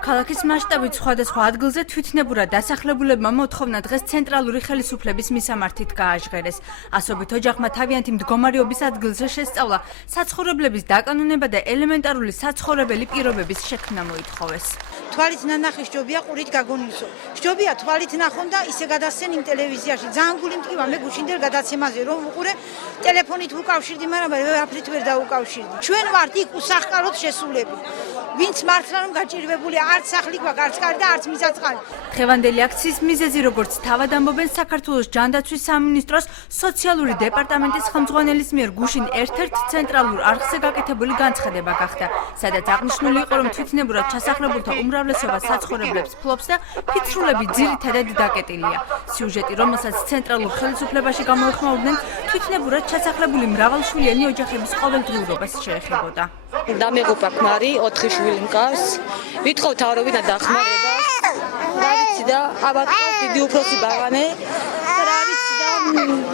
ქალაქის მასშტაბით სხვადასხვა ადგილზე თვითნებურად დასახლებულებმა მოთხოვნა დღეს ცენტრალური ხელისუფლების მისამართით გააჟღერეს. ასობით ოჯახმა თავიანთი მდგომარეობის ადგილზე შესწავლა, საცხოვრებლების დაკანონება და ელემენტარული საცხოვრებელი პირობების შექმნა მოითხოვეს. თვალით ნანახი სჯობია ყურით გაგონილსო. სჯობია თვალით ნახონ და ისე გადასცენ იმ ტელევიზიაში. ძალიან გული მტკივა მე გუშინდელ გადაცემაზე რომ ვუყურე, ტელეფონით ვუკავშირდი, მაგრამ ვერაფრით ვერ დაუკავშირდი. ჩვენ ვართ იქ უსახკაროდ შესულები. ვინც მართლა რომ გაჭირვებულია არც სახლი გვაქვს, არც კარი და არც მიწაწყალი. დღევანდელი აქციის მიზეზი, როგორც თავად ამბობენ საქართველოს ჯანდაცვის სამინისტროს სოციალური დეპარტამენტის ხელმძღვანელის მიერ გუშინ ერთ-ერთ ცენტრალურ არხზე გაკეთებული განცხადება გახდა, სადაც აღნიშნული იყო, რომ თვითნებურად ჩასახლებულთა უმრავლესობა საცხოვრებლებს ფლობს და ფიცრულები ძირითადად დაკეტილია. სიუჟეტი, რომელსაც ცენტრალურ ხელისუფლებაში გამოეხმაურდნენ, თვითნებურად ჩასახლებული მრავალშვილიანი ოჯახების ყოველდღიურობას შეეხებოდა. დამეღუპა ქმარი, 4 შვილი მყავს. ვითხოვ თავრობიდან დახმარებას. რა ვიცი და აბატონს დიდი უფროსი ბაღანე. რა ვიცი და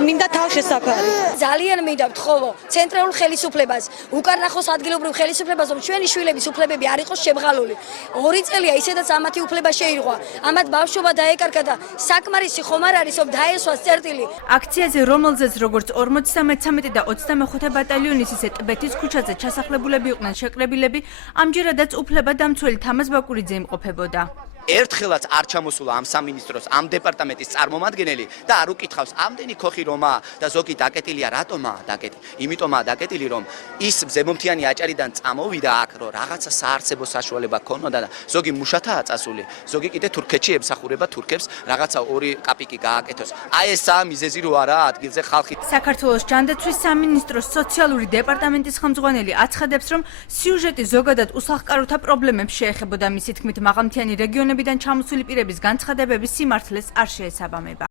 მინდა თავშესაფარი. ძალიან მინდა ვთხოვო ცენტრალურ ხელისუფლებას, უკანახოს ადგილობრივ ხელისუფლებას, რომ ჩვენი შვილების უფლებები არ იყოს შემღალული. 2 წელია ისედაც ამათი უფლება შეირღვა. ამათ ბავშვობა დაეკარგა და საკმარისი ხომ არ არის, რომ დაესვას წერტილი. აქციაზე, რომელზეც როგორც 43 და 25 ბატალიონის, ისე ტბეთის ქუჩაზე ჩასახლებულები იყვნენ შეკრებილები, ამჯერადაც უფლებადამცველი თამაზ ბაკურიძე იმყოფებოდა. ერთხელაც არ ჩამოსულა ამ სამინისტროს, ამ დეპარტამენტის წარმომადგენელი და არ უკითხავს ამდენი ქოხი რომაა და ზოგი დაკეტილია, რატომაა დაკეტილი? იმიტომაა დაკეტილი, რომ ის ზემომთიანი აჭარიდან წამოვიდა აქ, რომ რაღაცა საარსებო საშუალება ქონოდა და ზოგი მუშათაა წასული, ზოგი კიდე თურქეთში ემსახურება თურქებს, რაღაცა 2 კაპიკი გააკეთოს. აი ესაა მიზეზი რო არა ადგილზე ხალხი. საქართველოს ჯანდაცვის სამინისტროს სოციალური დეპარტამენტის ხელმძღვანელი აცხადებს, რომ სიუჟეტი ზოგადად უსახკაროთა პრობლემებს შეეხებოდა, მისი თქმით, მაღალმთიანი რეგიონებიდან ჩამოსული პირების განცხადებების სიმართლეს არ შეესაბამება.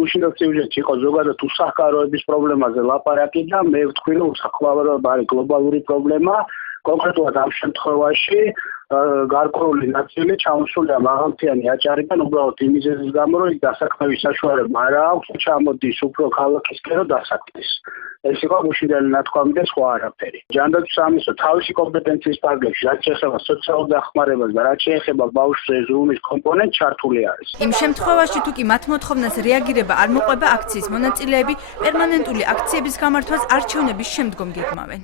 გუშინდელ სიუჟეტში იყო ზოგადად უსახკაროების პრობლემაზე ლაპარაკი და მე ვთქვი, რომ უსახკაროება არის გლობალური პრობლემა, კონკრეტულად ამ შემთხვევაში გარკვეული ნაწილი ჩამოსულია მაღალმთიანი აჭარიდან, უბრალოდ იმ მიზეზის გამო, რომ იქ დასაქმების საშუალება არ აქვს, ჩამოდის უფრო ქალაქისკენ, რომ დასაქმდეს. ეს იყო გუშინდელი ნათქვამი და სხვა არაფერი. ჯანდაცვის სამინისტრო თავისი კომპეტენციის ფარგლებში, რაც შეეხება სოციალურ დახმარებას და რაც შეეხება ბავშვზე ზრუნვის კომპონენტს ჩართული არის. იმ შემთხვევაში, თუ კი მათ მოთხოვნას რეაგირება არ მოყვება, აქციის მონაწილეები პერმანენტული აქციების გამართვას არჩევნების შემდგომ გეგმავენ.